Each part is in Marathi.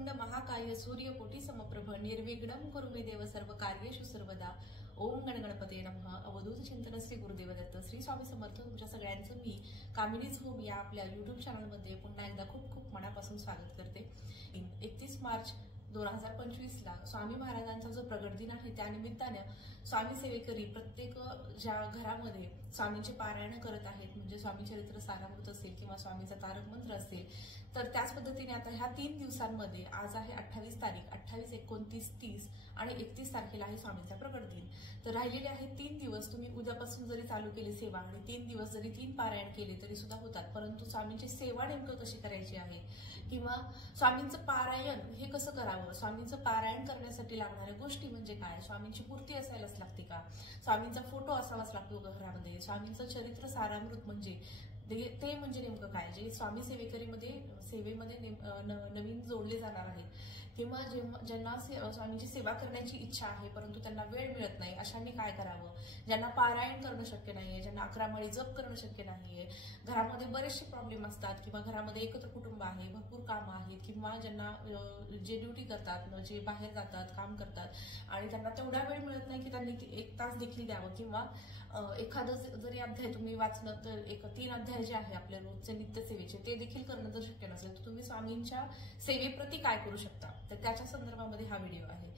वक्रतुंड महाकाय सूर्यकोटी समप्रभ निर्विघ्नं कुरु मे देव सर्व कार्येषु सर्वदा। ओम गणगणपते नमः। अवधूत चिंतन श्री गुरुदेव दत्त श्री स्वामी समर्थ। तुमच्या सगळ्यांचं मी कामिनीज होम या आपल्या YouTube चॅनलमध्ये पुन्हा एकदा खूप खूप मनापासून स्वागत करते। 31 मार्च 2025 ला स्वामी महाराजांचा जो प्रगट दिन आहे त्यानिमित्ताने स्वामी सेवेकरी प्रत्येक ज्या घरामध्ये स्वामींचे पारायण करत आहेत, म्हणजे स्वामी चरित्र सारामृत असेल किंवा स्वामीचा तारक मंत्र असेल, तर त्याच पद्धतीने आता ह्या 3 दिवसांमध्ये आज आहे 28 तारीख, 28, 29, 30 आणि 31 तारखेला आहे स्वामींचा प्रगट दिन। तर राहिलेले आहेत 3 दिवस। तुम्ही उद्यापासून जरी चालू केली सेवा आणि 3 दिवस जरी 3 पारायण केले तरी सुद्धा होतात, परंतु स्वामींची सेवा नेमकं कशी करायची आहे किंवा स्वामींचं पारायण हे कसं करावं, स्वामींचं पारायण करण्यासाठी लागणाऱ्या गोष्टी म्हणजे काय, स्वामींची मूर्ती असायलाच लागते का, स्वामींचा फोटो असावाच लागतो घरामध्ये, स्वामींचं चरित्र सारामृत म्हणजे ते म्हणजे नेमकं काय, जे स्वामी सेवेमध्ये नवीन जोडले जाणार आहेत किंवा ज्यांना स्वामींची सेवा करण्याची इच्छा आहे परंतु त्यांना वेळ मिळत नाही अशांनी काय करावं, ज्यांना पारायण करणं शक्य नाहीये, ज्यांना 11 माळी जप करणं शक्य नाहीये, घरामध्ये बरेचसे प्रॉब्लेम असतात किंवा घरामध्ये एकत्र कुटुंब आहे, भरपूर कामं आहेत किंवा ज्यांना जे ड्युटी करतात, जे बाहेर जातात, काम करतात आणि त्यांना तेवढा वेळ मिळत नाही की त्यांनी 1 तास देखील द्यावं किंवा एखादं जरी अध्याय तुम्ही वाचलं तर 3 अध्याय जे आहे आपल्या रोजचे नित्य सेवेचे ते देखील करणं जर शक्य नसेल तर तुम्ही स्वामींच्या सेवेप्रती काय करू शकता, तर त्याच्या संदर्भामध्ये हा व्हिडिओ आहे।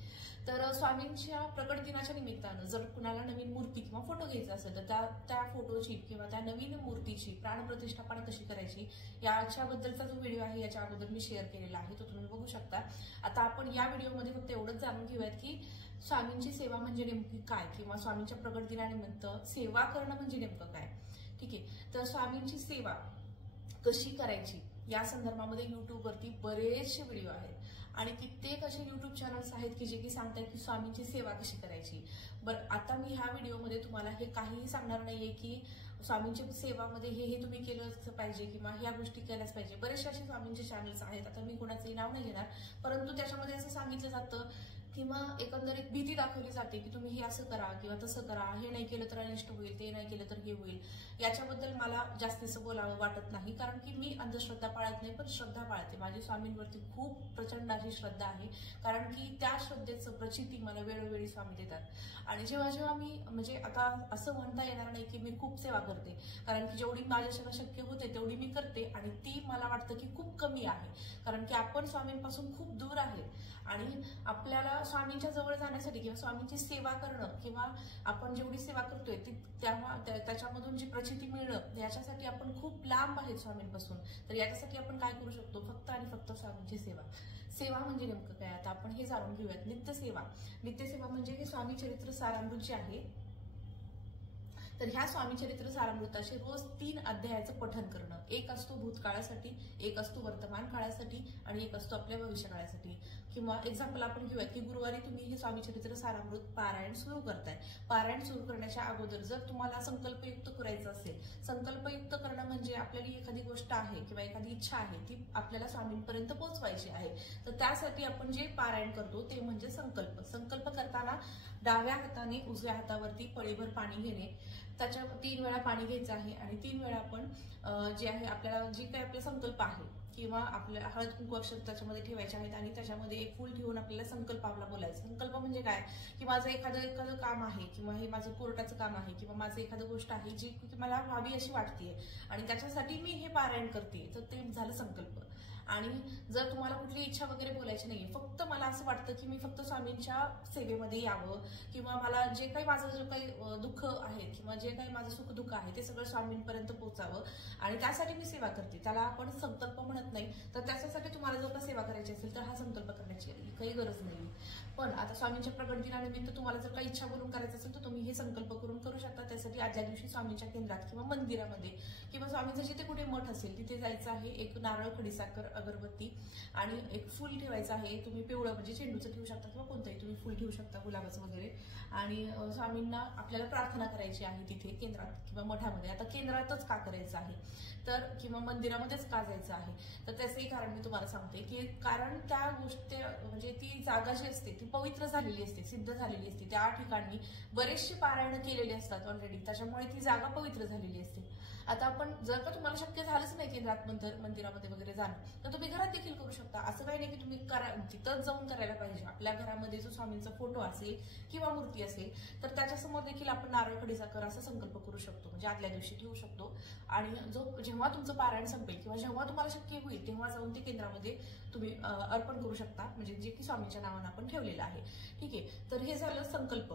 तर स्वामींच्या प्रकट दिनाच्या निमित्तानं जर कुणाला नवीन मूर्ती किंवा फोटो घ्यायचा असेल तर त्या फोटोची किंवा त्या नवीन मूर्तीची प्राणप्रतिष्ठापना कशी करायची याच्याबद्दलचा जो व्हिडिओ आहे याच्या अगोदर मी शेअर केलेला आहे, तो तुम्ही बघू शकता। आता आपण या व्हिडिओमध्ये फक्त एवढंच जाणून घेऊयात की स्वामींची सेवा म्हणजे नेमकी काय किंवा स्वामींच्या प्रकट दिनानिमित्त सेवा करणं म्हणजे नेमकं काय। ठीक आहे, तर स्वामींची सेवा कशी करायची या संदर्भामध्ये युट्यूबवरती बरेचसे व्हिडिओ आहेत आणि कित्येक असे युट्यूब चॅनल्स आहेत की जे की सांगतात की स्वामींची सेवा कशी करायची। बरं, आता मी ह्या व्हिडिओमध्ये तुम्हाला हे काहीही सांगणार नाहीये की स्वामींच्या सेवामध्ये हे तुम्ही केलंच पाहिजे किंवा ह्या गोष्टी केल्याच पाहिजे। बरेचसे असे स्वामींचे चॅनल्स आहेत, आता मी कोणाचंही नाव नाही घेणार, परंतु त्याच्यामध्ये असं सांगितलं जातं किंवा एकंदरीत भीती दाखवली जाते की तुम्ही हे असं करा किंवा तसं करा, हे नाही केलं तर अनिष्ट होईल, ते नाही केलं तर हे होईल। याच्याबद्दल मला जास्तीचं बोलावं वाटत नाही, कारण की मी अंधश्रद्धा पाळत नाही पण श्रद्धा पाळते। माझी स्वामींवरती खूप प्रचंड अशी श्रद्धा आहे, कारण की त्या श्रद्धेचं प्रचिती मला वेळोवेळी स्वामी देतात। आणि जेव्हा मी म्हणजे आता असं म्हणता येणार नाही की मी खूप सेवा करते, कारण की जेवढी माझ्याशी शक्य होते तेवढी मी करते आणि ती मला वाटतं की खूप कमी आहे, कारण की आपण स्वामींपासून खूप दूर आहे आणि आपल्याला स्वामींच्या जवळ जाण्यासाठी किंवा स्वामींची सेवा करणं किंवा आपण जेवढी सेवा करतोय त्याच्यामधून जी प्रचिती मिळणं याच्यासाठी आपण खूप लांब आहेत स्वामींपासून। तर याच्यासाठी आपण काय करू शकतो, फक्त आणि फक्त स्वामींची सेवा। सेवा म्हणजे नेमकं काय आता आपण हे जाणून घेऊयात। नित्यसेवा म्हणजे हे स्वामी चरित्र सारामृत जे आहे तर ह्या स्वामी चरित्र सारामृताचे रोज 3 अध्यायाचं पठण करणं। एक असतो भूतकाळासाठी, एक असतो वर्तमान काळासाठी आणि एक असतो आपल्या भविष्यकाळासाठी। किंवा एक्झाम्पल आपण घेऊयात की गुरुवारी तुम्ही हे स्वामी चरित्र सारामृत पारायण सुरू करताय। पारायण सुरू करण्याच्या अगोदर जर तुम्हाला संकल्पयुक्त करायचं असेल, संकल्पयुक्त करणं म्हणजे आपल्याला एखादी गोष्ट आहे किंवा एखादी इच्छा आहे ती आपल्याला स्वामींपर्यंत पोहोचवायची आहे, तर त्यासाठी आपण जे पारायण करतो ते म्हणजे संकल्प करताना डाव्या हाताने उजव्या हातावरती पळीभर पाणी घेणे, त्याच्या 3 वेळा पाणी घ्यायचं आहे आणि 3 वेळा आपण जे आहे आपल्याला जे काही आपला संकल्प आहे किंवा आपल्या हळद कुंकू अक्षर त्याच्यामध्ये ठेवायचे आहेत आणि त्याच्यामध्ये एक फूल ठेवून आपल्याला संकल्प आपला बोलायचा। संकल्प म्हणजे काय की माझं एखादं काम आहे किंवा हे माझं कोर्टाचं काम आहे किंवा माझं एखादं गोष्ट आहे जी मला व्हावी अशी वाटतेय आणि त्याच्यासाठी मी हे पारायण करते, तर ते झालं संकल्प। आणि जर तुम्हाला कुठली इच्छा वगैरे बोलायची नाहीये, फक्त मला असं वाटतं की मी फक्त स्वामींच्या सेवेमध्ये यावं किंवा मला जे काही माझं जे काही दुःख आहे किंवा जे काही माझं सुख दुःख आहे ते सगळं स्वामींपर्यंत पोहोचावं आणि त्यासाठी मी सेवा करते, त्याला आपण संकल्प म्हणत नाही। तर त्याच्यासाठी तुम्हाला जर का सेवा करायची असेल तर हा संकल्प करण्याची काही गरज नाही। पण आता स्वामींच्या प्रकट दिनानिमित्त तुम्हाला जर काही इच्छा बोलून करायचं असेल तर तुम्ही हे संकल्प करू शकता। त्यासाठी आदल्या दिवशी स्वामींच्या केंद्रात किंवा मंदिरामध्ये किंवा स्वामींचं जिथे कुठे मठ असेल तिथे जायचं आहे। एक नारळ, खडीसाखर, अगरबत्ती आणि एक फुल ठेवायचं आहे। तुम्ही पिवळं म्हणजे चेंडूचं ठेवू शकता किंवा कोणतंही तुम्ही फुल ठेवू शकता, गुलाबाचं वगैरे। आणि स्वामींना आपल्याला प्रार्थना करायची आहे तिथे केंद्रात किंवा मठामध्ये। आता केंद्रातच का करायचं आहे तर किंवा मंदिरामध्येच का जायचं आहे तर त्याचंही कारण मी तुम्हाला सांगते की कारण त्या गोष्टी म्हणजे ती जागा जी असते ती पवित्र झालेली असते, सिद्ध झालेली असते, त्या ठिकाणी बरेचसे पारायण केलेले असतात ऑलरेडी, त्याच्यामुळे ती जागा पवित्र झालेली असते। आता आपण जर का तुम्हाला शक्य झालंच नाही केंद्रात मंदिरामध्ये वगैरे जाणं तर तुम्ही घरात देखील करू शकता. असं काही नाही की तुम्ही तिथंच जाऊन करायला पाहिजे. आपल्या घरामध्ये जो स्वामींचा फोटो असेल किंवा मूर्ती असेल तर त्याच्यासमोर देखील आपण नारळ खडीसाखर असा संकल्प करू शकतो, म्हणजे आदल्या दिवशी ठेवू शकतो. आणि जेव्हा तुमचं पारायण संपेल किंवा जेव्हा तुम्हाला शक्य होईल तेव्हा जाऊन ते केंद्रामध्ये तुम्ही अर्पण करू शकता, म्हणजे जे की स्वामींच्या नावानं आपण ठेवलेलं आहे. ठीक आहे, तर हे झालं संकल्प.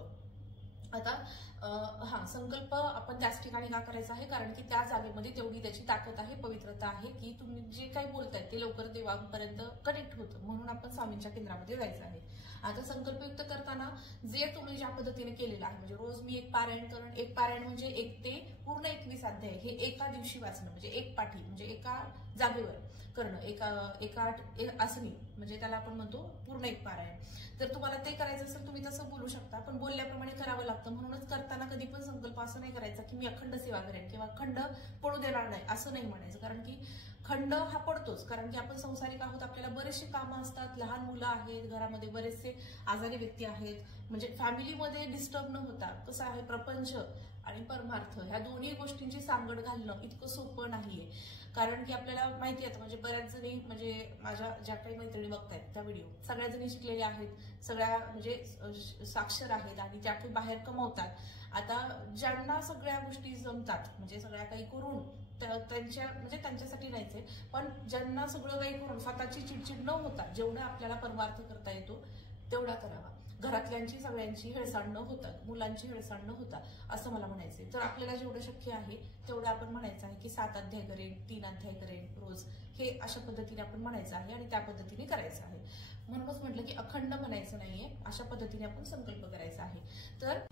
आता संकल्प आपण त्याच ठिकाणी का करायचा आहे, कारण की त्या जागेमध्ये तेवढी त्याची ताकद आहे, पवित्रता आहे की तुम्ही जे काही बोलताय ते लवकर देवापर्यंत कनेक्ट होतं. म्हणून आपण स्वामींच्या केंद्रामध्ये जायचं आहे. आता संकल्पयुक्त करताना जे तुम्ही ज्या पद्धतीने केलेलं आहे, म्हणजे रोज मी एक पारायण म्हणजे 1 ते पूर्ण 21 अध्याय हे एका दिवशी वाचणं, म्हणजे एक पाठी, म्हणजे एका जागेवर करणं, एका आसनी, म्हणजे त्याला आपण म्हणतो पूर्ण एक पारायण. तर तुम्हाला ते करायचं असेल तुम्ही तसं बोलू शकता, पण बोलल्याप्रमाणे करावं लागतं. म्हणूनच करताना कधी पण संकल्प असं नाही करायचा की मी अखंड सेवा करेन किंवा खंड पडू देणार नाही, असं नाही म्हणायचं. कारण की खंड हा पडतोच, कारण की आपण संसारिक आहोत, आपल्याला बरेचसे कामं असतात, लहान मुलं आहेत, घरामध्ये बरेचसे आजारी व्यक्ती आहेत, म्हणजे फॅमिलीमध्ये डिस्टर्ब न होता कसं आहे प्रपंच आणि परमार्थ ह्या दोन्ही गोष्टींची सांगड घालणं इतकं सोपं नाहीये. कारण की आपल्याला माहिती आहे, म्हणजे बऱ्याच जणी, म्हणजे माझ्या ज्या काही मैत्रिणी बघतायत त्या व्हिडिओ, सगळ्या जणी शिकलेल्या आहेत, सगळ्या म्हणजे साक्षर आहेत आणि त्या काही बाहेर कमवतात. आता ज्यांना सगळ्या गोष्टी जमतात, म्हणजे सगळ्या काही करून त्यांच्यासाठी नाहीचे, पण ज्यांना सगळं काही करून स्वतःची चिडचिड न होता जेवढं आपल्याला परमार्थ करता येतो तेवढा करावा. घरातल्यांची सगळ्यांची हेळसांड न होता, मुलांची हेळसांड न होता, असं मला म्हणायचंय. तर आपल्याला जेवढं शक्य आहे तेवढं आपण म्हणायचं आहे की 7 अध्याय करेन, 3 अध्याय करेन रोज, हे अशा पद्धतीने आपण म्हणायचं आहे आणि त्या पद्धतीने करायचं आहे. म्हणूनच म्हटलं की अखंड म्हणायचं नाहीये, अशा पद्धतीने आपण संकल्प करायचा आहे. तर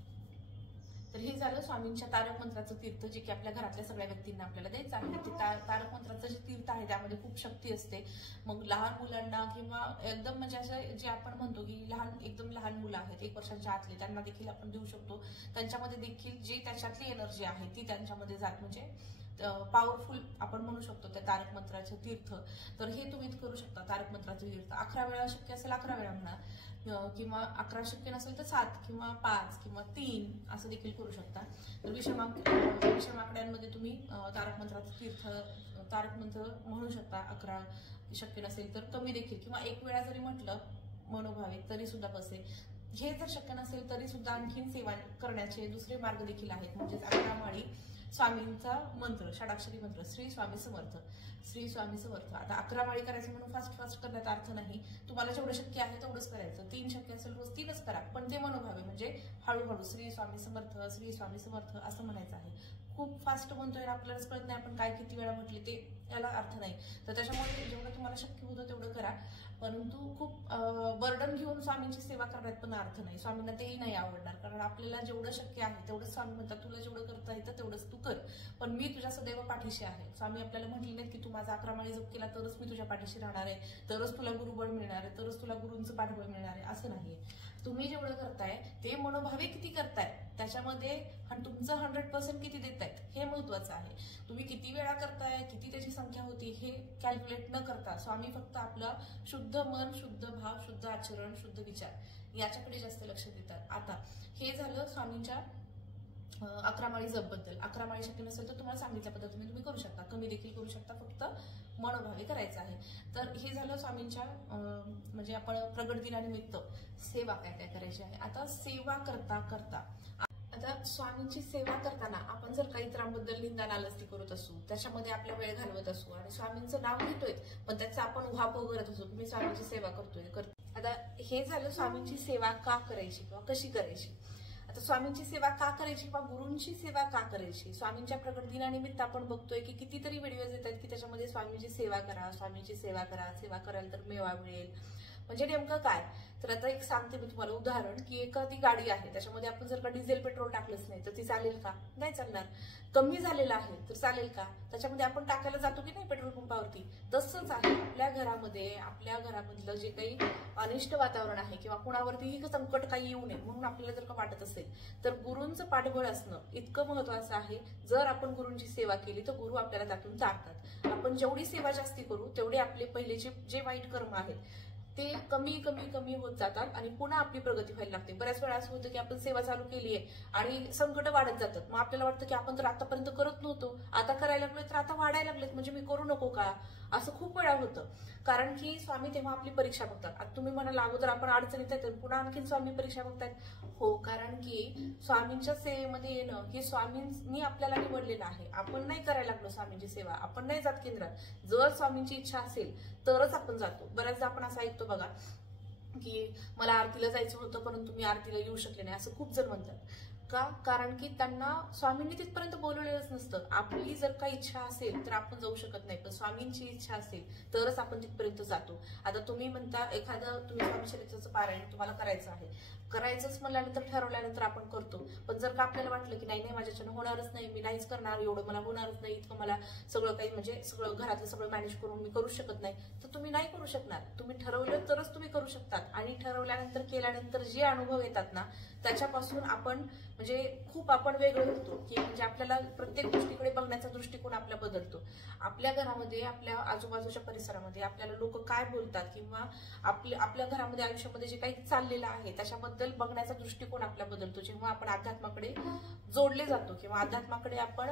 हे झालं स्वामींच्या तारक मंत्राचं तीर्थ, जे की आपल्या घरातल्या सगळ्या व्यक्तींना आपल्याला द्यायचं आहे. ते तारक मंत्राचं जे तीर्थ आहे त्यामध्ये खूप शक्ती असते. मग लहान मुलांना किंवा एकदम म्हणजे असं जे आपण म्हणतो की एकदम लहान मुलं आहेत 1 वर्षाच्या आतले, त्यांना देखील आपण देऊ शकतो. त्यांच्यामध्ये देखील जे त्याच्यातली एनर्जी आहे ती त्यांच्यामध्ये जात, म्हणजे पॉवरफुल आपण म्हणू शकतो त्या तारक मंत्राचे तीर्थ. तर हे तुम्ही करू शकता. तारक मंत्राचे तीर्थ 11 वेळा शक्य असेल 11 वेळा म्हणा, किंवा 11 शक्य नसेल तर 7 किंवा 5 किंवा 3 असं देखील करू शकता. तर विषम आकड्यांमध्ये तुम्ही तारक मंत्राचे तीर्थ, तारक मंत्र म्हणू शकता. 11 शक्य नसेल तर कमी देखील, किंवा 1 वेळा जरी म्हटलं मनोभावे तरी सुद्धा बसेल. हे जर शक्य नसेल तरी सुद्धा आणखीन सेवा करण्याचे दुसरे मार्ग देखील आहेत. म्हणजेच 11 माळी स्वामींचा मंत्र, षडाक्षरी मंत्र, श्री स्वामी समर्थ, श्री स्वामी समर्थ. आता 11 माळी करायचं म्हणून फास्ट करण्यात अर्थ नाही. तुम्हाला जेवढं शक्य आहे तेवढंच करायचं. 3 शक्य असेल रोज 3च करा, पण ते मनोभावे, म्हणजे हळूहळू श्री स्वामी समर्थ, श्री स्वामी समर्थ असं म्हणायचं आहे. खूप फास्ट म्हणतोय, आपल्यालाच कळत नाही आपण काय किती वेळा म्हटले, ते याला अर्थ नाही. तर त्याच्यामुळे जेवढं तुम्हाला शक्य होतं तेवढं करा, परंतु खूप बर्डन घेऊन स्वामींची सेवा करण्यात पण अर्थ नाही. स्वामींना तेही नाही आवडणार, कारण आपल्याला जेवढं शक्य आहे तेवढंच स्वामी म्हणतात तुला जेवढं करता येतं तेवढंच तू कर, पण मी तुझ्या सदैव पाठीशी आहे. स्वामी आपल्याला म्हटले नाहीत की तू माझा 11 माळी जप केला तरच मी तुझ्या पाठीशी राहणार आहे, तरच तुला गुरुबळ मिळणार आहे, तरच तुला गुरूंचं पाठबळ मिळणार आहे, असं नाहीये. तुम्ही जेवढं करताय ते मनोभावे किती करताय त्याच्यामध्ये तुमचं 100% किती देतायत हे महत्वाचं आहे. तुम्ही किती वेळा करताय, किती त्याची संख्या होती हे कॅल्क्युलेट न करता स्वामी फक्त आपलं शुद्ध मन, शुद्ध भाव, शुद्ध आचरण, शुद्ध विचार याच्याकडे जास्त लक्ष देतात. आता हे झालं स्वामींच्या 11 माळी जप बद्दल. 11 माळी शक्य नसेल तर तुम्हाला सांगितल्या पद्धतीने तुम्ही करू शकता, कमी देखील करू शकता, फक्त मनोभावे करायचं आहे. तर हे झालं स्वामींच्या म्हणजे आपण प्रगट दिनानिमित्त सेवा काय करायची आहे. आता सेवा करता आता स्वामींची सेवा करताना आपण जर काही इतरांबद्दल निंदा नालस्ती करत असू, त्याच्यामध्ये आपला वेळ घालवत असू आणि स्वामींचं नाव घेतोय पण त्याचा आपण उहापोह करत असू, मी स्वामींची सेवा करतोय. आता हे झालं स्वामींची सेवा का करायची किंवा कशी करायची. आता स्वामींची सेवा का करायची किंवा गुरूंची सेवा का करायची. स्वामींच्या प्रगट दिनानिमित्त आपण बघतोय की कितीतरी व्हिडिओज येतात की त्याच्यामध्ये स्वामींची सेवा करा, स्वामींची सेवा करा, सेवा कराल तर मेवा मिळेल. म्हणजे नेमकं काय, तर आता एक सांगते मी तुम्हाला उदाहरण, की एखादी गाडी आहे त्याच्यामध्ये आपण जर का डिझेल पेट्रोल टाकलंच नाही तर ती चालेल का, नाही चालणार. कमी झालेलं आहे तर चालेल का, त्याच्यामध्ये आपण टाकायला जातो की नाही पेट्रोल पंपावरती. तसंच आहे आपल्या घरामध्ये, आपल्या घरामधलं जे काही अनिष्ट वातावरण आहे किंवा कुणावरतीही संकट काही येऊ नये म्हणून आपल्याला जर का वाटत असेल तर गुरूंचं पाठबळ असणं इतकं महत्वाचं आहे. जर आपण गुरूंची सेवा केली तर गुरु आपल्याला त्यातून तारतात. आपण जेवढी सेवा जास्ती करू तेवढे आपले पहिलेचे जे वाईट कर्म आहेत ते कमी कमी कमी होत जातात आणि पुन्हा आपली प्रगती व्हायला लागते. बऱ्याच वेळा असं होतं की आपण सेवा चालू केली आहे आणि संकट वाढत जातात. मग आपल्याला वाटतं की आपण तर आतापर्यंत करत नव्हतो, आता करायला लागलोय तर आता वाढायला लागलेत, म्हणजे मी करू नको का, असं खूप वेळा होतं. कारण की स्वामी तेव्हा आपली परीक्षा बघतात. आता तुम्ही म्हणाल अगोदर आपण अडचणीत येतात, पुन्हा आणखीन स्वामी परीक्षा बघतायत. हो, कारण की स्वामींच्या सेवेमध्ये येणं हे स्वामींनी आपल्याला निवडलेलं आहे. आपण नाही करायला लागलो स्वामींची सेवा, आपण नाही जात केंद्रात. जर स्वामींची इच्छा असेल तरच आपण जातो. बऱ्याचदा आपण असं ऐकतो बघा की मला आरतीला जायचं होतं परंतु मी आरतीला येऊ शकले नाही, असं खूप जण म्हणतात. का? कारण की त्यांना स्वामींनी तिथपर्यंत बोलवलेलंच नसतं. आपली जर काही इच्छा असेल तर आपण जाऊ शकत नाही, पण स्वामींची इच्छा असेल तरच आपण तिथपर्यंत जातो. आता तुम्ही म्हणता एखादं तुम्ही स्वामी चरित्राचं पारायण तुम्हाला करायचं आहे, करायचंच म्हणल्यानंतर ठरवल्यानंतर आपण करतो. पण जर का आपल्याला वाटलं की नाही नाही माझ्याच्यानं होणारच नाही, मी नाहीच करणार, एवढं मला होणारच नाही, इतकं मला सगळं काही म्हणजे सगळं घरातलं सगळं मॅनेज करून मी करू शकत नाही, तर तुम्ही नाही करू शकणार. तुम्ही ठरवलं तरच तुम्ही करू शकतात. आणि ठरवल्यानंतर केल्यानंतर जे अनुभव येतात ना त्याच्यापासून आपण म्हणजे खूप आपण वेगळं होतो की म्हणजे आपल्याला प्रत्येक गोष्टीकडे बघण्याचा दृष्टिकोन आपला बदलतो. आपल्या घरामध्ये आपल्या आजूबाजूच्या परिसरामध्ये आपल्याला लोक काय बोलतात किंवा आपल्या घरामध्ये आयुष्यामध्ये जे काही चाललेलं आहे त्याच्याबद्दल बघण्याचा दृष्टिकोन आपला बदलतो. जेव्हा आपण अध्यात्माकडे जोडले जातो किंवा अध्यात्माकडे आपण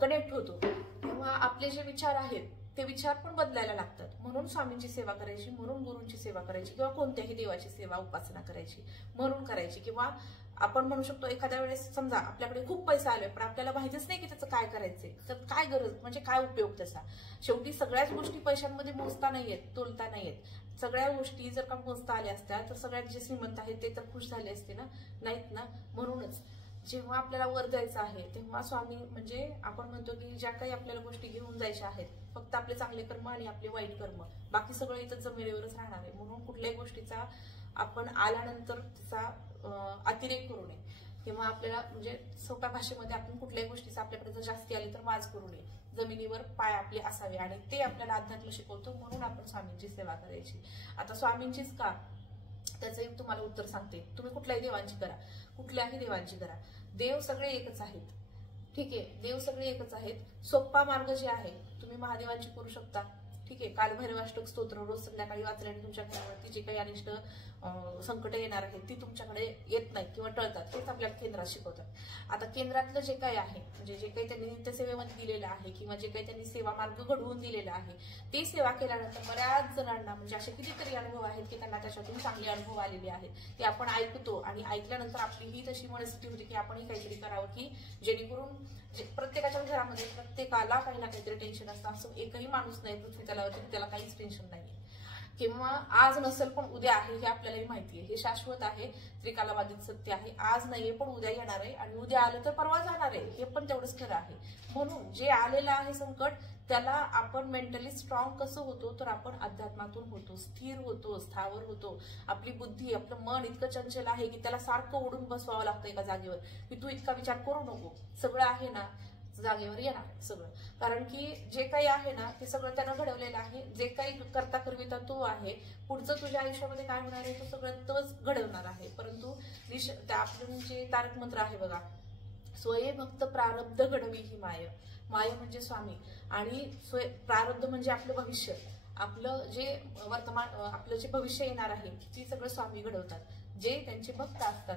कनेक्ट होतो तेव्हा आपले जे विचार आहेत ते विचार पण बदलायला लागतात. म्हणून स्वामींची सेवा करायची, म्हणून गुरूंची सेवा करायची किंवा कोणत्याही देवाची सेवा उपासना करायची म्हणून करायची. किंवा आपण म्हणू शकतो एखाद्या वेळेस समजा आपल्याकडे खूप पैसा आले पण आपल्याला माहितीच नाही की त्याचं काय करायचंय, तर काय गरज म्हणजे काय उपयोग त्याचा. शेवटी सगळ्याच गोष्टी पैशांमध्ये मोजता नाहीयेत, तोलता नाहीयेत. सगळ्या गोष्टी जर का मोजता आल्या असत्या तर सगळ्यात जे श्रीमंत आहेत ते तर खुश झाले असते ना, नाहीत ना. म्हणूनच जेव्हा आपल्याला वर जायचं आहे तेव्हा स्वामी म्हणजे आपण म्हणतो की ज्या काही आपल्याला गोष्टी घेऊन जायच्या आहेत फक्त आपले चांगले कर्म आणि आपले वाईट कर्म, बाकी सगळं इथं जमिनीवरच राहणार आहे. म्हणून कुठल्याही गोष्टीचा आपण आल्यानंतर त्याचा अतिरेक करू नये किंवा आपल्याला म्हणजे सोप्या भाषेमध्ये आपण कुठल्याही गोष्टीचा आपल्याकडे जर जास्ती आली तर वाज करू नये. जमिनीवर पाय आपले असावे आणि ते आपल्याला अध्यात्म शिकवतो. म्हणून आपण स्वामींची सेवा करायची. आता स्वामींचीच का, त्याचं तुम्हाला उत्तर सांगते. तुम्ही कुठल्याही देवांची करा, कुठल्याही देवांची करा, देव सगळे एकच आहेत. ठीक आहे, देव सगळे एकच आहेत. सोपा मार्ग जे आहे तुम्ही महादेवांची करू शकता. ठीक आहे, कालभैरवाष्टक स्तोत्र रोज संध्याकाळी वाचल्याने तुमच्या घरावरती जे काही अनिष्ट संकट येणार आहेत ती तुमच्याकडे येत नाहीत किंवा टळतात. हेच आपल्याला केंद्रात शिकवतात. आता केंद्रातलं जे काही आहे म्हणजे जे काही त्यांनी नित्यसेवेमध्ये दिलेलं आहे किंवा जे काही त्यांनी सेवा मार्ग घडवून दिलेला आहे ते सेवा केल्यानंतर बऱ्याच जणांना म्हणजे असे कितीतरी अनुभव आहेत की त्यांना त्याच्यातून चांगले अनुभव आलेले आहेत. ते आपण ऐकतो आणि ऐकल्यानंतर आपली ही तशी मनस्थिती होती की आपणही काहीतरी करावं की जेणेकरून प्रत्येकाच्या घरामध्ये प्रत्येकाला काही ना काहीतरी टेन्शन असतं. असं एकही माणूस नाही पृथ्वी तलावरती त्याला काहीच टेन्शन नाही किंवा आज नसेल पण उद्या आहे हे आपल्यालाही माहिती आहे. हे शाश्वत आहे, त्रिकालाबाधित सत्य आहे. आज नाहीये पण उद्या येणार आहे आणि उद्या आलं तर परवा जाणार आहे, हे पण तेवढंच खरं आहे. म्हणून जे आलेलं आहे संकट त्याला आपण मेंटली स्ट्रॉंग कसं होतो तर आपण अध्यात्मातून होतो, स्थिर होतो, स्थावर होतो. आपली बुद्धी आपलं मन इतकं चंचल आहे की त्याला सारखं ओढून बसवावं लागतं एका जागेवर की तू इतका विचार करू नको, सगळं आहे ना जागेवर येणार सगळं. कारण की जे काही आहे ना ते सगळं त्यानं घडवलेलं आहे. जे काही करता करविता तो आहे, पुढचं तुझ्या आयुष्यामध्ये काय होणार आहे तो सगळं तोच घडवणार आहे. परंतु आपण जे तारक मंत्र आहे बघा, स्वये भक्त प्रारब्ध घडवी ही माय. माय म्हणजे स्वामी आणि प्रारब्ध म्हणजे आपलं भविष्य, आपलं जे वर्तमान आपलं जे भविष्य येणार आहे ती सगळं स्वामी घडवतात जे त्यांचे भक्त असतात.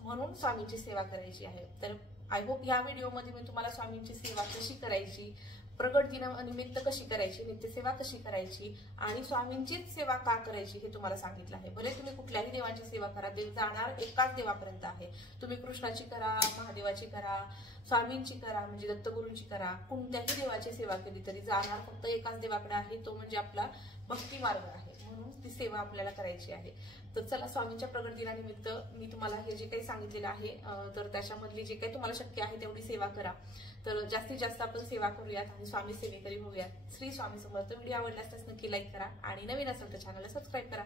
म्हणून स्वामींची सेवा करायची आहे. तर आय होप या व्हिडिओमध्ये मी तुम्हाला स्वामींची सेवा कशी करायची, प्रगट दिनानिमित्त कशी करायची, नित्यसेवा कशी करायची आणि स्वामींचीच सेवा का करायची हे तुम्हाला सांगितलं आहे. भले तुम्ही कुठल्याही देवाची सेवा करा, देव जाणार एकाच देवापर्यंत आहे. तुम्ही कृष्णाची करा, महादेवाची करा, स्वामींची करा म्हणजे दत्तगुरूंची करा, कोणत्याही देवाची सेवा केली तरी जाणार फक्त एकाच देवाकडे आहे, तो म्हणजे आपला भक्ती मार्ग आहे. म्हणून ती सेवा आपल्याला करायची आहे. तर चला स्वामींच्या प्रगट दिनानिमित्त मी तुम्हाला हे जे काही सांगितलेलं आहे तर त्याच्यामधली जे काही तुम्हाला शक्य आहे तेवढी सेवा करा. तर जास्तीत जास्त आपण सेवा करूयात आणि स्वामी सेवेकरी होऊयात. श्री स्वामी समर्थ. व्हिडिओ आवडल्यास तर नक्की लाईक करा आणि नवीन असेल तर चॅनलला सबस्क्राईब करा.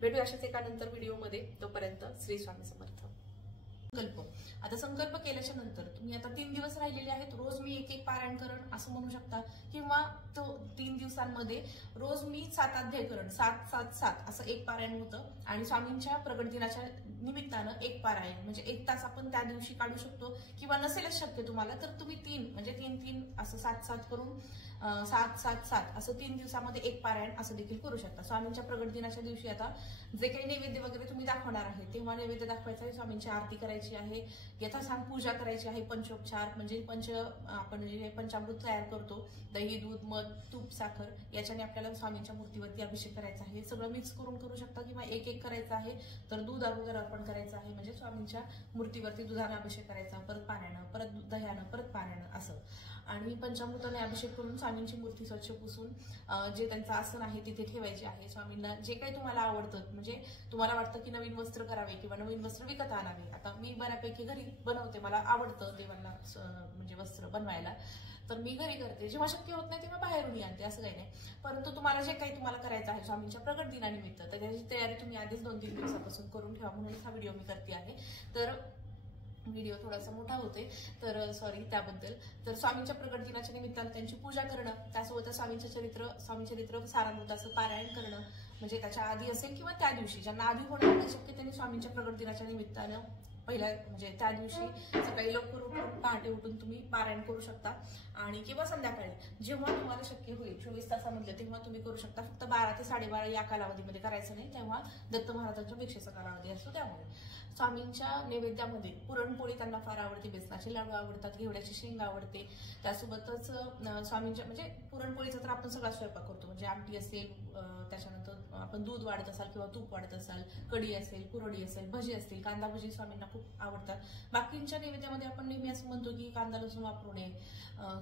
भेटूया अशाच एका नंतर व्हिडिओमध्ये. तोपर्यंत श्री स्वामी समर्थ. संकल्प. आता संकल्प केल्याच्या नंतर तुम्ही आता 3 दिवस राहिलेले आहेत, रोज मी एक पारायण करण असं म्हणू शकता किंवा तो 3 दिवसांमध्ये रोज मी 7 अध्याय करण, 7-7-7 असं एक पारायण होतं. आणि स्वामींच्या प्रगट दिनाच्या निमित्तानं एक पारायण म्हणजे 1 तास आपण त्या दिवशी काढू शकतो किंवा नसेलच शक्य तुम्हाला तर तुम्ही 3 म्हणजे 3-3 असं 7-7 करून 7-7-7 असं 3 दिवसामध्ये एक पारायण असं देखील करू शकता. स्वामींच्या प्रगट दिनाच्या दिवशी आता जे काही नैवेद्य वगैरे तुम्ही दाखवणार आहे तेव्हा नैवेद्य दाखवायचा आहे, स्वामींची आरती करायची आहे, यथासांग पूजा करायची आहे, पंचोपचार म्हणजे आपण जे पंचामृत तयार करतो, दही, दूध, मध, तूप, साखर याच्याने आपल्याला स्वामींच्या मूर्तीवरती अभिषेक करायचा आहे. सगळं मिक्स करून करू शकता किंवा एक एक करायचं आहे. तर दूध अगोदर अर्पण करायचं आहे, म्हणजे स्वामींच्या मूर्तीवरती दुधाने अभिषेक करायचा, परत पाण्यानं, परत दह्यानं, परत पाण्यानं असं. आणि पंचामृताने अभिषेक करून स्वामींची मूर्ती स्वच्छ पुसून जे त्यांचं आसन आहे तिथे ठेवायचे आहे. स्वामींना जे काही तुम्हाला आवडतं, म्हणजे तुम्हाला वाटतं की नवीन वस्त्र करावे किंवा नवीन वस्त्र विकत आणावे. आता मी बऱ्यापैकी घरी बनवते, मला आवडतं देवांना म्हणजे वस्त्र बनवायला, तर मी घरी करते. जेव्हा शक्य होत नाही तेव्हा बाहेरून आणते, असं काही नाही. परंतु तुम्हाला जे काही तुम्हाला करायचं आहे स्वामींच्या प्रगट दिनानिमित्त, तर त्याची तयारी तुम्ही आधीच 2-3 दिवसापासून करून ठेवा, म्हणून हा व्हिडिओ मी करते आहे. तर व्हिडिओ थोडासा मोठा होते, तर सॉरी त्याबद्दल. तर स्वामींच्या प्रगट दिनाच्या निमित्तानं त्यांची पूजा करणं, त्यासोबत स्वामी चरित्र सारामृताचं पारायण करणं, म्हणजे त्याच्या आधी असेल किंवा त्या दिवशी, ज्यांना आधी होणार नाही शक्य त्यांनी स्वामींच्या प्रगट दिनाच्या निमित्तानं पहिल्या म्हणजे त्या दिवशी सकाळी लवकर उठून पहाटे उठून तुम्ही पारायण करू शकता, आणि किंवा संध्याकाळी जेव्हा तुम्हाला शक्य होईल 24 तासामधलं तेव्हा तुम्ही करू शकता. फक्त 12 ते 12:30 या कालावधीमध्ये करायचं नाही, तेव्हा दत्त महाराजांच्या भिक्षेचा कालावधी असतो. त्यामुळे स्वामींच्या नैवेद्यामध्ये पुरणपोळी त्यांना फार आवडते, बेसनाचे लाडू आवडतात, घेवड्याची शेंग आवडते, त्यासोबतच स्वामींच्या म्हणजे पुरणपोळीचा तर आपण सगळा स्वयंपाक करतो, म्हणजे आमटी असेल, त्याच्यानंतर आपण दूध वाढत असाल किंवा तूप वाढत असाल, कढी असेल, कुरडी असेल, भजी असतील, कांदा भजी स्वामींना खूप आवडतात. बाकींच्या नैवेद्यामध्ये आपण नेहमी असं म्हणतो की कांदा लसूण वापरू नये,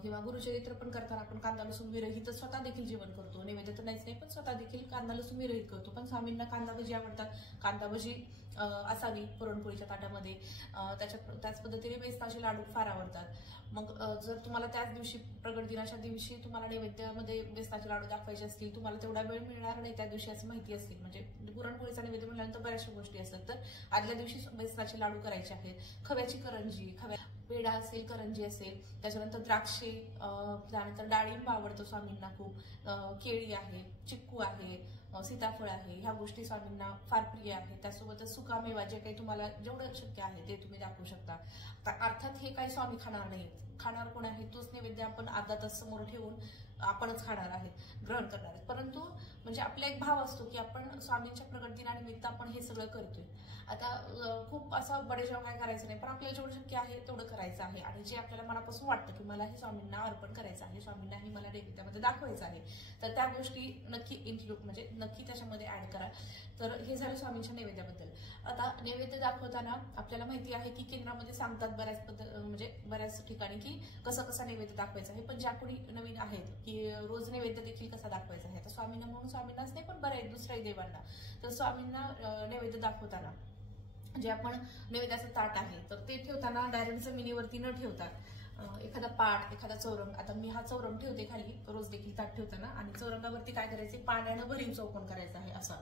किंवा गुरुचरित्र पण करताना आपण कांदा लसूण विरहित स्वतः देखील जेवण करतो, नैवेद्य तर नाहीच नाही पण स्वतः देखील कांदा लसूण विरहित करतो. पण स्वामींना कांदा भजी आवडतात, कांदा भजी असावी पुरणपोळीच्या ताटामध्ये. त्याच पद्धतीने बेसनाचे लाडू फार आवडतात. मग जर तुम्हाला त्याच दिवशी प्रगट दिनाच्या दिवशी तुम्हाला नैवेद्यामध्ये बेसनाचे लाडू दाखवायचे असतील, तुम्हाला तेवढा वेळ मिळणार नाही त्या दिवशी असं माहिती असेल, म्हणजे पुरणपोळीचा नैवेद्य म्हटल्यानंतर बऱ्याचशा गोष्टी असतात, तर आदल्या दिवशी बेसनाचे लाडू करायचे आहेत. खव्याची करंजी, पेढा असेल, करंजी असेल, त्याच्यानंतर द्राक्षे, त्यानंतर डाळिंब आवडतं स्वामींना खूप, केळी आहे, चिक्कू आहे, सीताफळ आहे, ह्या गोष्टी स्वामींना फार प्रिय आहेत. त्यासोबतच सुकामेवा जे काही तुम्हाला जेवढं शक्य आहे ते तुम्ही दाखवू शकता. अर्थात हे काही स्वामी खाणार नाहीत, खाणार कोण आहे तोच नैवेद्य आपण अर्धा तास समोर ठेवून आपणच खाणार आहेत, ग्रहण करणार आहेत. परंतु म्हणजे आपला एक भाव असतो की आपण स्वामींच्या प्रगट दिनानिमित्त आपण हे सगळं करतोय. आता खूप असं बडेजाव काय करायचं नाही, पण आपल्याला जेवढं शक्य आहे तेवढं करायचं आहे, आणि जे आपल्याला मनापासून वाटतं की मला हे स्वामींना अर्पण करायचं आहे, स्वामींना हे मला नैवेद्यामध्ये दाखवायचं आहे, तर त्या गोष्टी नक्की इन्क्लूड म्हणजे नक्की त्याच्यामध्ये ऍड करा. तर हे झालं स्वामींच्या नैवेद्याबद्दल. आता नैवेद्य दाखवताना आपल्याला माहिती आहे की केंद्रामध्ये सांगतात बऱ्याच ठिकाणी की कसं नैवेद्य दाखवायचं आहे, पण ज्या कोणी नवीन आहेत की रोज नैवेद्य देखील कसा दाखवायचा आहे, आता स्वामींना म्हणून स्वामींनाच नाही पण बऱ्याच दुसऱ्याही देवांना, तर स्वामींना नैवेद्य दाखवताना जे आपण नैवेद्याचं ताट आहे तर ते ठेवताना डायरेक्ट जमिनीवरती न ठेवता एखादा पाट, एखादा चौरंग, आता मी हा चौरंग ठेवते खाली रोज देखील ताट ठेवताना, आणि चौरंगावरती काय करायचे, पाण्यानं भरीव चौकोन करायचा आहे, असा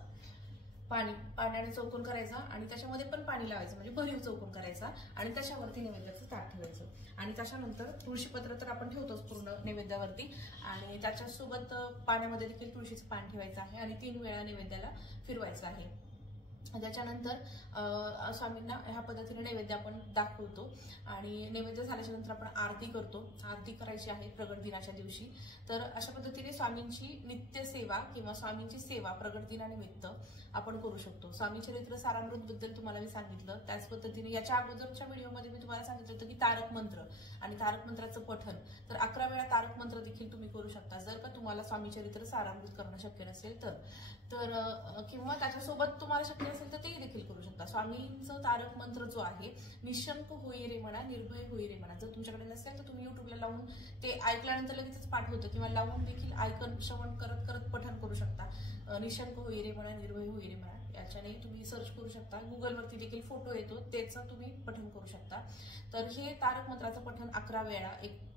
पाण्याने चौकोन करायचा आणि त्याच्यामध्ये पण पाणी लावायचं, म्हणजे भरीव चौकोन करायचा, आणि त्याच्यावरती नैवेद्याचं ताट ठेवायचं. आणि त्याच्यानंतर तुळशीपत्र तर आपण ठेवतोच पूर्ण नैवेद्यावरती, आणि त्याच्यासोबत पाण्यामध्ये देखील तुळशीचं पान ठेवायचं आहे, आणि 3 वेळा नैवेद्याला फिरवायचं आहे. त्याच्यानंतर स्वामींना ह्या पद्धतीने नैवेद्य आपण दाखवतो, आणि नैवेद्य झाल्याच्या नंतर आपण आरती करतो. आरती करायची आहे प्रगट दिनाच्या दिवशी. तर अशा पद्धतीने स्वामींची नित्य सेवा किंवा स्वामींची सेवा प्रगट दिनानिमित्त आपण करू शकतो. स्वामी चरित्र सारामृत बद्दल तुम्हाला मी सांगितलं, त्याच पद्धतीने याच्या अगोदरच्या व्हिडिओमध्ये मी तुम्हाला सांगितलं होतं की तारक मंत्र आणि तारक मंत्राचं पठण, तर 11 वेळा तारक मंत्र देखील तुम्ही करू शकता, जर का तुम्हाला स्वामी चरित्र सारामृत करणं शक्य नसेल तर किंवा त्याच्यासोबत तुम्हाला शक्य असेल तर तेही देखील करू शकता. स्वामींचं तारक मंत्र जो आहे, निशंक होई रे म्हणा, निर्भय होई रे म्हणा, जर तुमच्याकडे नसेल तर तुम्ही युट्यूबला लावून ते ऐकल्यानंतर लगेचच पाठ होतं, किंवा लावून देखील ऐकून श्रवण करत करत पठण करू शकता. निशंक होई रे म्हणा, निर्भय होई रे म्हणा, याच्याने तुम्ही सर्च करू शकता. गुगलवरती देखील फोटो येतो, त्याचं तुम्ही पठण करू शकता. तर हे तारक मंत्राचं पठण 11 वेळा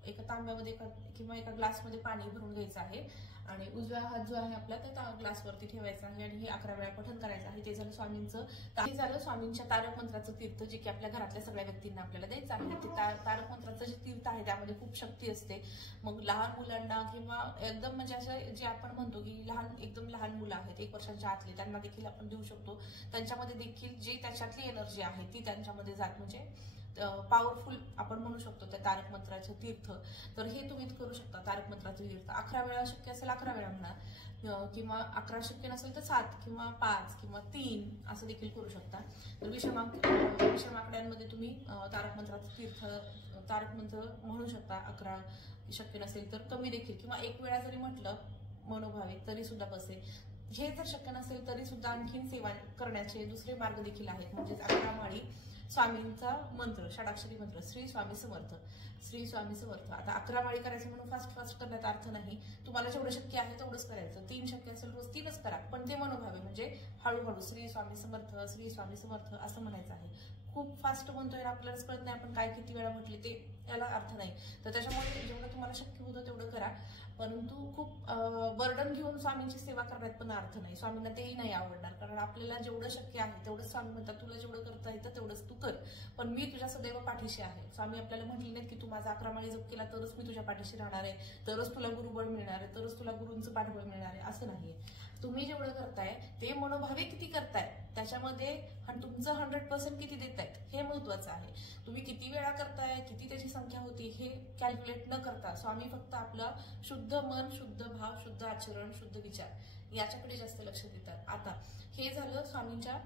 एका तांब्यामध्ये किंवा एका ग्लासमध्ये पाणी भरून घ्यायचं आहे, आणि उजवा हात जो आहे आपला त्या ग्लासवरती ठेवायचा आहे, आणि हे 11 वेळा पठण करायचं आहे. ते झालं स्वामींचं. हे झालं स्वामींच्या तारक मंत्राचं तीर्थ, जे की आपल्या घरातल्या सगळ्या व्यक्तींना आपल्याला द्यायचं आहे. ते तारक मंत्राचं जे तीर्थ आहे त्यामध्ये खूप शक्ती असते. मग लहान मुलांना किंवा एकदम म्हणजे असं जे आपण म्हणतो की एकदम लहान मुलं आहेत 1 वर्षाच्या आतले, त्यांना देखील आपण देऊ शकतो. त्यांच्यामध्ये देखील जी त्याच्यातली एनर्जी आहे ती त्यांच्यामध्ये जात म्हणजे पॉवरफुल आपण म्हणू शकतो त्या तारक मंत्राचे तीर्थ, तर हे तुम्ही करू शकता. तारक मंत्राचे तीर्थ 11 वेळा शक्य असेल 11 वेळा म्हणा, किंवा 11 शक्य नसेल तर 7 किंवा 5 किंवा 3 असं देखील करू शकता. तर विषम आकड्यांमध्ये तुम्ही तारक मंत्राचे तीर्थ तारक मंत्र म्हणू शकता. 11 शक्य नसेल तर कमी देखील, किंवा 1 वेळा जरी म्हटलं मनोभावे तरी सुद्धा बसेल. हे जर शक्य नसेल तरी सुद्धा आणखीन सेवा करण्याचे दुसरे मार्ग देखील आहेत. म्हणजेच 11 माळी स्वामींचा मंत्र, षडाक्षरी मंत्र, श्री स्वामी समर्थ, श्री स्वामी समर्थ. आता 11 माळी करायचं म्हणून फास्ट करण्यात अर्थ नाही. तुम्हाला जेवढं शक्य आहे तेवढंच करायचं. 3 शक्य असेल रोज 3च करा, पण ते मनोभावे म्हणजे हळूहळू श्री स्वामी समर्थ, श्री स्वामी समर्थ असं म्हणायचं आहे. खूप फास्ट म्हणतोय आपल्यालाच कळत नाही आपण काय किती वेळा म्हटले, ते याला अर्थ नाही. तर त्याच्यामुळे जेवढं तुम्हाला शक्य होतं तेवढं करा, परंतु खूप बर्डन घेऊन स्वामींची सेवा करण्यात पण अर्थ नाही. स्वामींना तेही नाही आवडणार, कारण आपल्याला जेवढं शक्य आहे तेवढंच स्वामी म्हणतात तुला जेवढं करता येतं तेवढंच तू कर, पण मी तुझ्या सदैव पाठीशी आहे. स्वामी आपल्याला म्हटले नाहीत की तू माझा 11 माळी जप केला तरच मी तुझ्या पाठीशी राहणार आहे, तरच तुला गुरुबळ मिळणार आहे, तरच तुला गुरूंचं पाठबळ मिळणार आहे, असं नाहीये. तुम्ही जेवढं करताय ते मनोभावे किती करताय त्याच्यामध्ये तुमचं 100% किती देतायत हे महत्वाचं आहे. तुम्ही किती वेळा करताय, किती त्याची संख्या होती हे कॅल्क्युलेट न करता स्वामी फक्त आपलं शुद्ध मन, शुद्ध भाव, शुद्ध आचरण, शुद्ध विचार याच्याकडे जास्त लक्ष देतात. आता हे झालं स्वामींच्या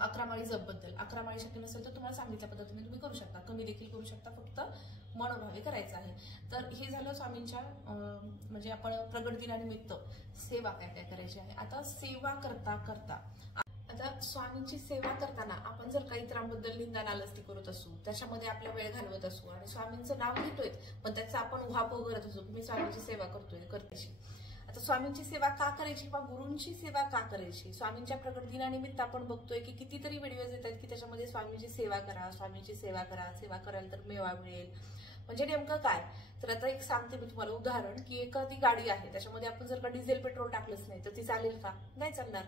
11 माळी जप बद्दल. 11 माळी शक्य नसेल तर तुम्हाला सांगितल्या पद्धतीने तुम्ही करू शकता, कमी देखील करू शकता, फक्त मनोभावे करायचं आहे. तर हे झालं स्वामींच्या म्हणजे आपण प्रगट दिनानिमित्त सेवा काय काय करायची आहे. आता सेवा करता करता आता स्वामींची सेवा करताना आपण जर काही इतरांबद्दल निंदा नालस्ती करत असू, त्याच्यामध्ये आपला वेळ घालवत असू आणि स्वामींचं नाव घेतोय पण त्याचा आपण उहापोह करत असू, मी स्वामींची सेवा करतोय करतेशी. आता स्वामींची सेवा का करायची किंवा गुरूंची सेवा का करायची. स्वामींच्या प्रगट दिनानिमित्त आपण बघतोय की कितीतरी व्हिडिओज येतात की त्याच्यामध्ये स्वामींची सेवा करा, स्वामींची सेवा करा, सेवा कराल तर मेवा मिळेल. म्हणजे नेमकं काय, तर आता एक सांगते मी तुम्हाला उदाहरण की एखादी गाडी आहे त्याच्यामध्ये आपण जर का डिझेल पेट्रोल टाकलंच नाही तर ती चालेल का, नाही चालणार.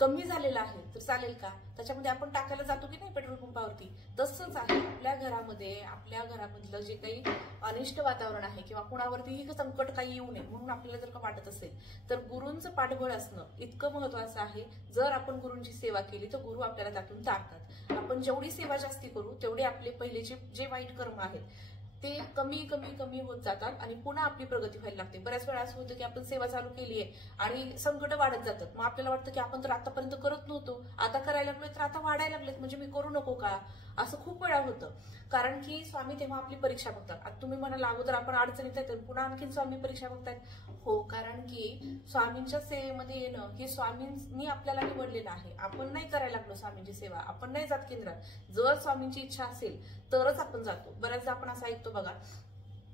कमी झालेलं आहे तर चालेल का, त्याच्यामध्ये आपण टाकायला जातो की नाही पेट्रोल पंपावरती. तसंच आहे आपल्या घरामध्ये, आपल्या घरामधलं जे काही अनिष्ट वातावरण आहे किंवा कुणावरतीही संकट काही येऊ नये म्हणून आपल्याला जर का वाटत असेल तर गुरूंचं पाठबळ असणं इतकं महत्वाचं आहे. जर आपण गुरूंची सेवा केली तर गुरु आपल्याला त्यातून तारतात. आपण जेवढी सेवा जास्ती करू तेवढे आपले पहिलेचे जे वाईट कर्म आहेत ते कमी कमी कमी होत जातात आणि पुन्हा आपली प्रगती व्हायला लागते. बऱ्याच वेळा असं होतं की आपण सेवा चालू केली आहे आणि संकट वाढत जातात, मग आपल्याला वाटतं की आपण तर आतापर्यंत करत नव्हतो, आता करायला लागलोय तर आता वाढायला लागलेत म्हणजे मी करू नको का, असं खूप वेळा होतं. कारण की स्वामी तेव्हा आपली परीक्षा बघतात. आता तुम्ही म्हणाला अगोदर आपण अडचणीत आहे तर पुन्हा आणखीन स्वामी परीक्षा बघतायत. हो, कारण की स्वामींच्या सेवेमध्ये येणं हे स्वामींनी आपल्याला निवडलेलं आहे. आपण नाही करायला लागलो स्वामींची सेवा, आपण नाही जात केंद्रात. जर स्वामींची इच्छा असेल तरच आपण जातो. बऱ्याचदा आपण असं ऐकतो बघा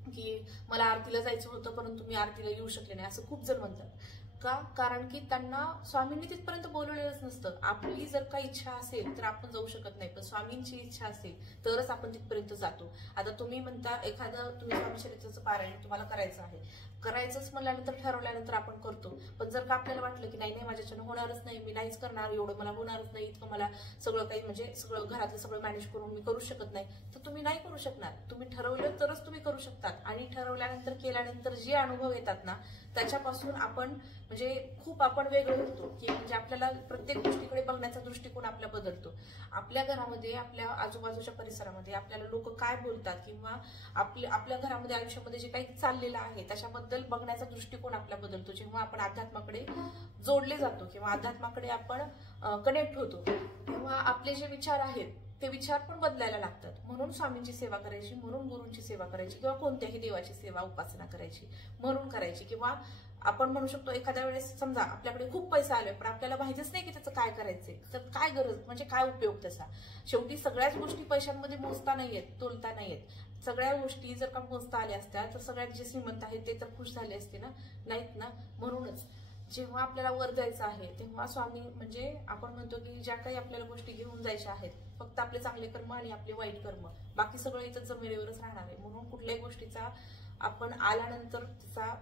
की मला आरतीला जायचं होतं परंतु मी आरतीला येऊ शकले नाही, असं खूप जण म्हणतात. का, कारण की त्यांना स्वामींनी तिथपर्यंत बोलवलेलंच नसतं. आपली जर काही इच्छा असेल तर आपण जाऊ शकत नाही, पण स्वामींची इच्छा असेल तरच आपण तिथपर्यंत जातो. आता तुम्ही म्हणता एखादं तुम्ही स्वामी चरित्राचं पारायण तुम्हाला करायचं आहे, करायचंच म्हणल्यानंतर ठरवल्यानंतर आपण करतो. पण जर का आपल्याला वाटलं की नाही नाही माझ्याच्यानं होणारच नाही, मी नाहीच करणार, एवढं मला होणारच नाही, इतकं मला सगळं काही म्हणजे सगळं घरातलं सगळं मॅनेज करून मी करू शकत नाही, तर तुम्ही नाही करू शकणार. तुम्ही ठरवलं तरच तुम्ही करू शकतात. आणि ठरवल्यानंतर केल्यानंतर जे अनुभव येतात ना त्याच्यापासून आपण म्हणजे खूप आपण वेगळं होतो की म्हणजे आपल्याला प्रत्येक गोष्टीकडे बघण्याचा दृष्टिकोन आपला बदलतो. आपल्या घरामध्ये, आपल्या आजूबाजूच्या परिसरामध्ये आपल्याला लोक काय बोलतात किंवा आपल्या घरामध्ये आयुष्यामध्ये जे काही चाललेलं आहे त्याच्याबद्दल बघण्याचा दृष्टिकोन आपला बदलतो. जेव्हा आपण अध्यात्माकडे जोडले जातो किंवा अध्यात्माकडे आपण कनेक्ट होतो तेव्हा आपले जे विचार आहेत ते विचार पण बदलायला लागतात. म्हणून स्वामींची सेवा करायची, म्हणून गुरूंची सेवा करायची किंवा कोणत्याही देवाची सेवा उपासना करायची म्हणून करायची. किंवा आपण म्हणू शकतो एखाद्या वेळेस समजा आपल्याकडे खूप पैसा आलाय पण आपल्याला माहितीच नाही की त्याचं काय करायचंय, तर काय गरज म्हणजे काय उपयोग त्याचा. शेवटी सगळ्याच गोष्टी पैशांमध्ये मोजता नाहीयेत, तोलता नाहीयेत. सगळ्या गोष्टी जर का मोजता आल्या असत्या तर सगळ्यात जे श्रीमंत आहेत ते तर खुश झाले असते ना, नाहीत ना. म्हणूनच जेव्हा आपल्याला वर जायचं आहे तेव्हा स्वामी म्हणजे आपण म्हणतो की ज्या काही आपल्याला गोष्टी घेऊन जायच्या आहेत फक्त आपले चांगले कर्म आणि आपले वाईट कर्म, बाकी सगळं इथं जमिनीवरच राहणार आहे. म्हणून कुठल्याही गोष्टीचा आपण आल्यानंतर त्याचा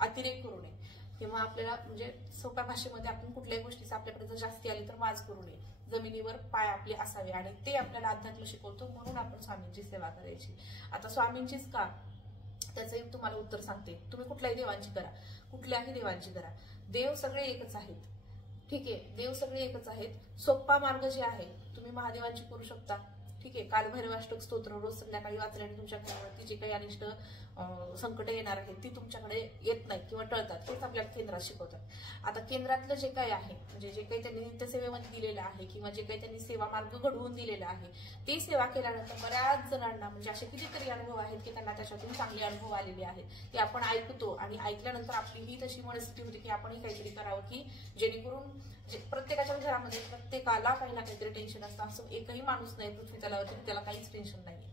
अतिरेक करू नये किंवा आपल्याला म्हणजे सोप्या भाषेमध्ये आपण कुठल्याही गोष्टीचा आपल्याकडे जर जास्ती आली तर माज करू नये. जमिनीवर पाय आपले असावे आणि ते आपल्याला अध्यात्म शिकवतो. म्हणून आपण स्वामींची सेवा करायची. आता स्वामींचीच का, त्याचं एक तुम्हाला उत्तर सांगते. तुम्ही कुठल्याही देवांची करा, कुठल्याही देवांची करा, देव सगळे एकच आहेत. ठीक आहे, देव सगळे एकच आहेत. सोप्पा मार्ग जे आहे तुम्ही महादेवांची करू शकता, ठीक आहे. कालभैरवाष्टक स्तोत्र रोज संध्याकाळी वाचल्याने तुमच्या घरावरती जे काही अनिष्ट संकट येणार आहेत ती तुमच्याकडे येत नाहीत किंवा टळतात, हेच आपल्याला केंद्रात शिकवतात. आता केंद्रातलं जे काही आहे म्हणजे जे काही त्यांनी नित्यसेवेमध्ये दिलेलं आहे किंवा जे काही त्यांनी सेवा मार्ग घडवून दिलेला आहे, ते सेवा केल्यानंतर बऱ्याच जणांना म्हणजे असे कितीतरी अनुभव आहेत की त्यांना त्याच्यातून चांगले अनुभव आलेले आहेत, ते आपण ऐकतो आणि ऐकल्यानंतर आपली ही तशी मनस्थिती होती की आपणही काहीतरी करावं, की जेणेकरून प्रत्येकाच्या घरामध्ये प्रत्येकाला काही ना काहीतरी टेन्शन असतं. असं एकही माणूस नाही पृथ्वी तलावरती त्याला काहीच टेन्शन नाही,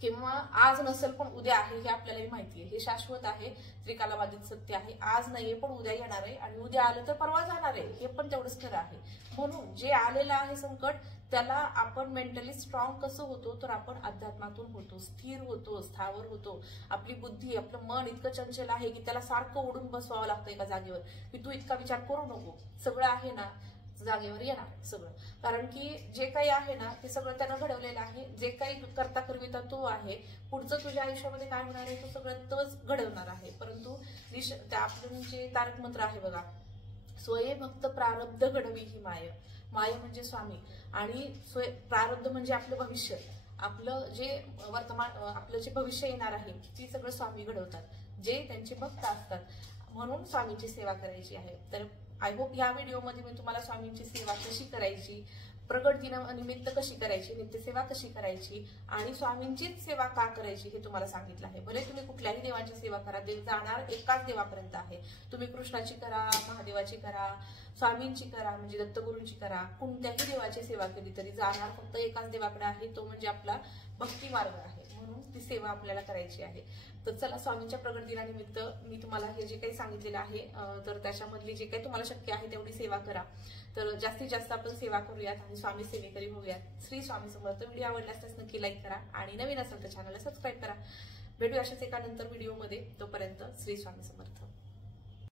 किंवा आज नसेल पण उद्या आहे हे आपल्यालाही माहिती आहे. हे शाश्वत आहे, त्रिकालाबाधित सत्य आहे. आज नाहीये पण उद्या येणार आहे आणि उद्या आलं तर परवा जाणार आहे, हे पण तेवढंच खरं आहे. म्हणून जे आलेलं आहे संकट त्याला आपण मेंटली स्ट्रॉंग कसं होतो, तर आपण अध्यात्मातून होतो, स्थिर होतो, स्थावर होतो. आपली बुद्धी आपलं मन इतकं चंचल आहे की त्याला सारखं ओढून बसवावं लागतं एका जागेवर, की तू इतका विचार करू नको, सगळं आहे ना जागेवर येणार सगळं. कारण की जे काही आहे ना ते सगळं त्यानं घडवलेलं आहे. जे काही करता करविता तो आहे, पुढचं तुझ्या आयुष्यामध्ये काय होणार आहे तो सगळं तोच घडवणार आहे. परंतु आपण जे तारक मंत्र आहे बघा, स्वये भक्त प्रारब्ध घडवी ही माय. माय म्हणजे स्वामी आणि प्रारब्ध म्हणजे आपलं भविष्य, आपलं जे वर्तमान आपलं जे भविष्य येणार आहे ती सगळं स्वामी घडवतात, जे त्यांचे भक्त असतात. म्हणून स्वामींची सेवा करायची आहे. तर आय होप या व्हिडिओमध्ये मी तुम्हाला स्वामींची सेवा कशी करायची, प्रगट दिनानिमित्त कशी करायची, नित्यसेवा कशी करायची आणि स्वामींचीच सेवा का करायची हे तुम्हाला सांगितलं आहे. भले तुम्ही कुठल्याही देवांची सेवा करा, देव जाणार एकाच देवापर्यंत आहे. तुम्ही कृष्णाची करा, महादेवाची करा, स्वामींची करा म्हणजे दत्तगुरूंची करा, कोणत्याही देवाची सेवा केली तरी जाणार फक्त एकाच देवाकडे आहे, तो म्हणजे आपला भक्ती मार्ग आहे. म्हणून ती सेवा आपल्याला करायची आहे. तर चला, स्वामींच्या प्रगट दिनानिमित्त मी तुम्हाला हे जे काही सांगितलेलं आहे तर त्याच्यामधली जे काही तुम्हाला शक्य आहे तेवढी सेवा करा. तर जास्तीत जास्त आपण सेवा करूयात आणि स्वामी सेवेकरी होऊयात. श्री स्वामी समर्थ. व्हिडिओ आवडल्यास तर नक्की लाईक करा आणि नवीन असेल तर चॅनलला सबस्क्राईब करा. भेटूया अशाच एका नंतर व्हिडिओमध्ये. तोपर्यंत श्री स्वामी समर्थ.